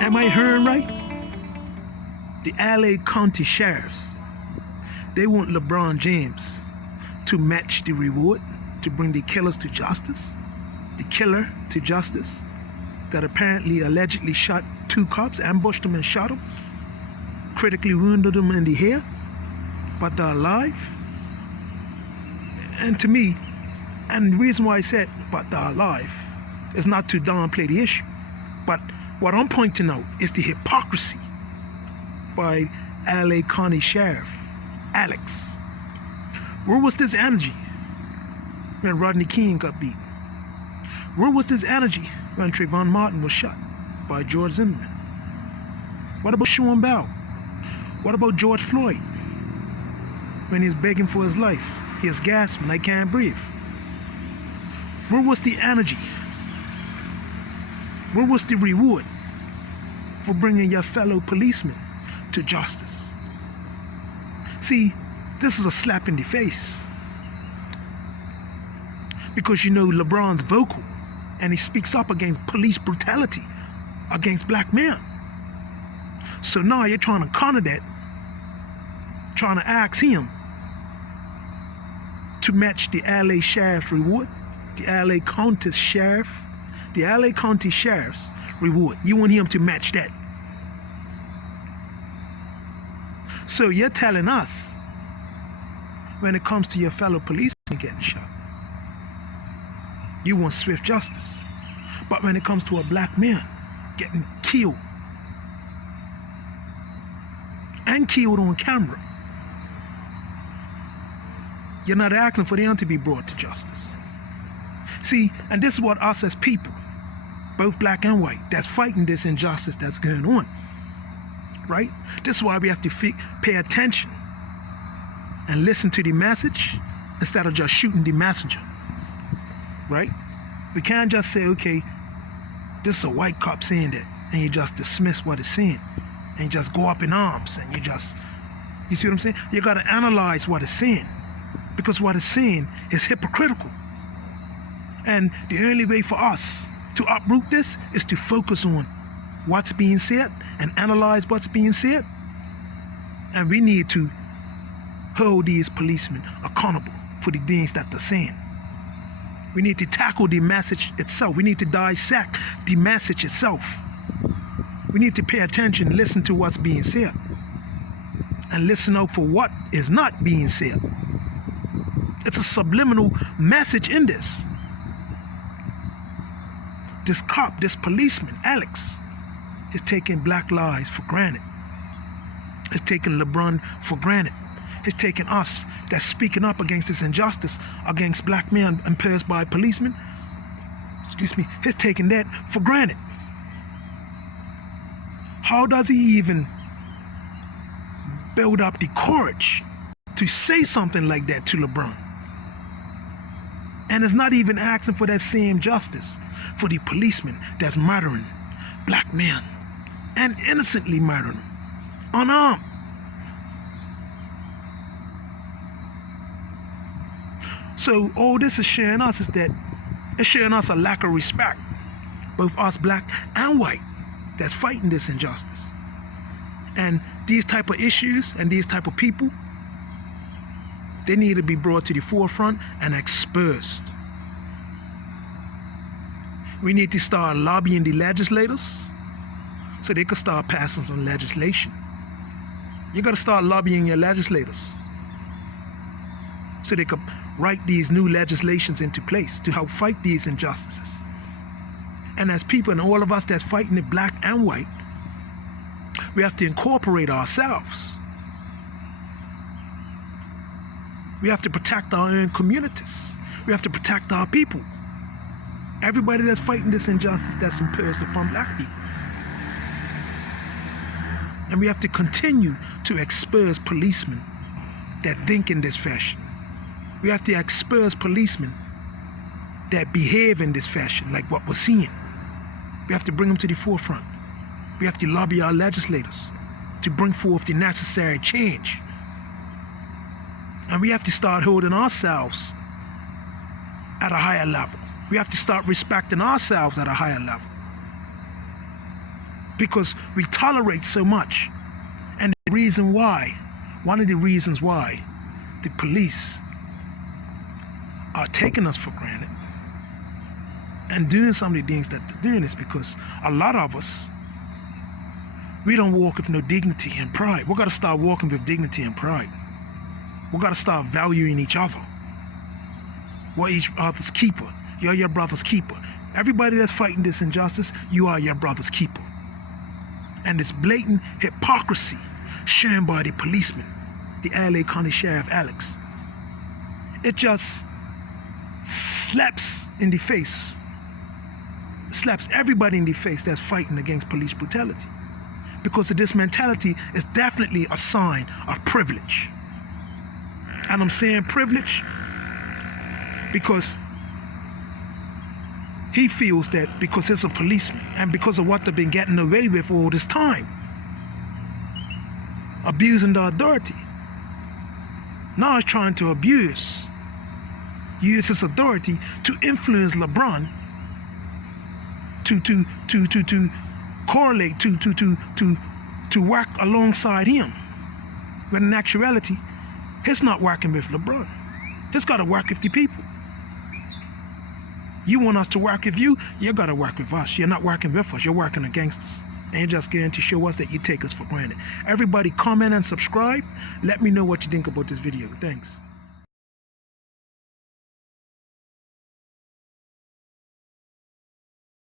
Am I hearing right? The LA County Sheriffs, they want LeBron James to match the reward to bring the killers to justice. The killer to justice that apparently allegedly shot 2 cops, ambushed them and shot them, critically wounded them in the head, but they're alive. And to me, and the reason why I said but they're alive is not to downplay the issue, but what I'm pointing out is the hypocrisy by LA County Sheriff Alex. Where was this energy when Rodney King got beaten? Where was this energy when Trayvon Martin was shot by George Zimmerman? What about Sean Bell? What about George Floyd? When he's begging for his life, he's gasping, I can't breathe. Where was the energy? Where was the reward for bringing your fellow policemen to justice? See, this is a slap in the face. Because you know LeBron's vocal and he speaks up against police brutality against black men. So now you're trying to counter that, trying to ask him to match the LA Sheriff's reward, the LA County Sheriff, the LA County Sheriff's reward. You want him to match that. So you're telling us when it comes to your fellow policemen getting shot, you want swift justice. But when it comes to a black man getting killed, and killed on camera, you're not asking for them to be brought to justice. See, and this is what us as people, both black and white, that's fighting this injustice that's going on, right? This is why we have to pay attention and listen to the message instead of just shooting the messenger, right? We can't just say, okay, this is a white cop saying that, and you just dismiss what it's saying, and you just go up in arms, and you see what I'm saying? You got to analyze what it's saying, because what it's saying is hypocritical. And the only way for us to uproot this is to focus on what's being said and analyze what's being said. And we need to hold these policemen accountable for the things that they're saying. We need to tackle the message itself. We need to dissect the message itself. We need to pay attention, listen to what's being said, and listen out for what is not being said. It's a subliminal message in this. This cop, this policeman, Alex, is taking black lives for granted. He's taking LeBron for granted. He's taking us that's speaking up against this injustice against black men imposed by policemen. He's taking that for granted. How does he even build up the courage to say something like that to LeBron? And it's not even asking for that same justice for the policeman that's murdering black men and innocently murdering them, unarmed. So all this is showing us is that it's showing us a lack of respect, both us black and white, that's fighting this injustice. And these type of issues and these type of people, they need to be brought to the forefront and exposed. We need to start lobbying the legislators so they can start passing some legislation. You got to start lobbying your legislators so they can write these new legislations into place to help fight these injustices. And as people, and all of us that's fighting it, black and white, we have to incorporate ourselves. We have to protect our own communities. We have to protect our people. Everybody that's fighting this injustice that's imposed upon black people. And we have to continue to expose policemen that think in this fashion. We have to expose policemen that behave in this fashion, like what we're seeing. We have to bring them to the forefront. We have to lobby our legislators to bring forth the necessary change. And we have to start holding ourselves at a higher level. We have to start respecting ourselves at a higher level. because we tolerate so much. And the reason why, one of the reasons why the police are taking us for granted and doing some of the things that they're doing is because a lot of us, we don't walk with no dignity and pride. We got to start walking with dignity and pride. We got to start valuing each other. We're each other's keeper. You're your brother's keeper. Everybody that's fighting this injustice, you are your brother's keeper. And this blatant hypocrisy shown by the policeman, the LA County Sheriff Alex, it just slaps in the face, slaps everybody in the face that's fighting against police brutality. Because of this mentality is definitely a sign of privilege. And I'm saying privilege because he feels that because he's a policeman and because of what they've been getting away with all this time, abusing the authority. Now he's trying to use his authority to influence Lebron to correlate, to work alongside him. When in actuality, he's not working with LeBron. He's got to work with the people. You want us to work with you, you got to work with us. You're not working with us, you're working against us. And you're just going to show us that you take us for granted. Everybody comment and subscribe. Let me know what you think about this video. Thanks.